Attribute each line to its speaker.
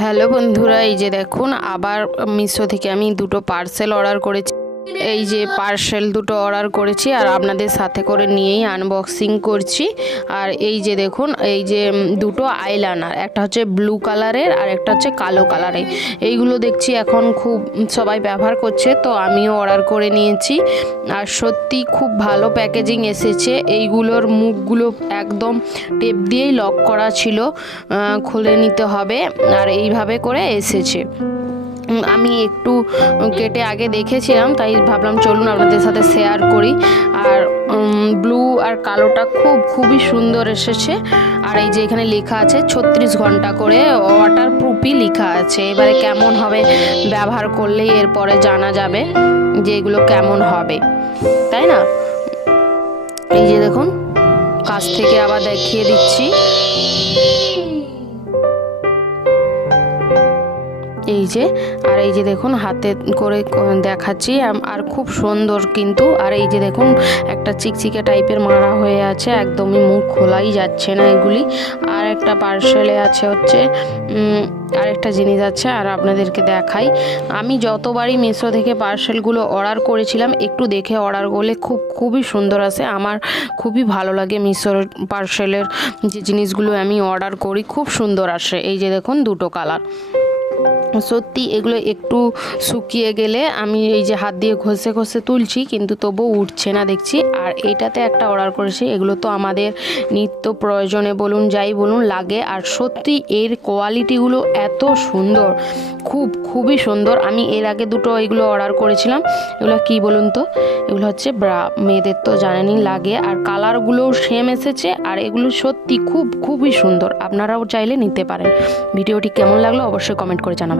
Speaker 1: Hello বন্ধুরা এই যে দেখুন আবার মিশো থেকে আমি দুটো পার্সেল অর্ডার করেছি। এই যে পার্সেল দুটো অর্ডার করেছি আর আপনাদের সাথে করে নিয়েই আনবক্সিং করছি। আর এই যে দেখুন, এই যে দুটো আইলাইনার একটা হচ্ছে ব্লু কালারের আর একটা হচ্ছে কালো কালারের এইগুলো দেখছি এখন খুব সবাই ব্যবহার করছে, তো আমিও অর্ডার করে নিয়েছি। আর সত্যি খুব ভালো প্যাকেজিং এসেছে। এইগুলোর মুখগুলো একদম টেপ দিয়েই লক করা ছিল খুলে নিতে হবে। আর এইভাবে করে এসেছে। আমি একটু কেটে আগে দেখেছিলাম, তাই ভাবলাম চলুন আপনাদের সাথে শেয়ার করি। আর ব্লু আর কালোটা খুব, খুবই সুন্দর এসেছে। আর এই যে এখানে লেখা আছে ছত্রিশ ঘণ্টা করে ওয়াটার প্রুফই লেখা আছে। এবারে কেমন হবে ব্যবহার করলেই এরপরে জানা যাবে যে এগুলো কেমন হবে। তাই না? এই যে দেখুন, কাছ থেকে আবার দেখিয়ে দিচ্ছি। এই যে, আর এই যে দেখুন, হাতে করে দেখাচ্ছি আর খুব সুন্দর কিন্তু, আর এই যে দেখুন, একটা চিকচিকে টাইপের মারা হয়ে আছে, একদমই মুখ খোলাই যাচ্ছে না এগুলি। আর একটা পার্সেলে আছে হচ্ছে আরেকটা জিনিস আছে, আর আপনাদেরকে দেখাই। আমি যতবারই মিশো থেকে পার্সেলগুলো অর্ডার করেছিলাম, একটু দেখে অর্ডার করলে খুব, খুবই সুন্দর আসে। আমার খুবই ভালো লাগে মিশোর পার্সেলের যে জিনিসগুলো আমি অর্ডার করি, খুব সুন্দর আসে। এই যে দেখুন, দুটো কালার সত্যি এগুলো একটু শুকিয়ে গেলে আমি এই যে হাত দিয়ে ঘষে ঘষে তুলছি, কিন্তু তবুও উঠছে না দেখছি। আর এটাতে একটা অর্ডার করেছি, এগুলো তো আমাদের নিত্য প্রয়োজনে বলুন, যাই বলুন, লাগে। আর সত্যি এর কোয়ালিটিগুলো এত সুন্দর, খুব, খুবই সুন্দর। আমি এর আগে দুটো এগুলো অর্ডার করেছিলাম, এগুলো কি বলুন তো? এগুলো হচ্ছে ব্রা, মেয়েদের তো জানেনই লাগে। আর কালারগুলোও সেম এসেছে, আর এগুলো সত্যি খুব, খুবই সুন্দর। আপনারাও চাইলে নিতে পারেন। ভিডিওটি কেমন লাগল অবশ্যই কমেন্ট করে জানাবেন।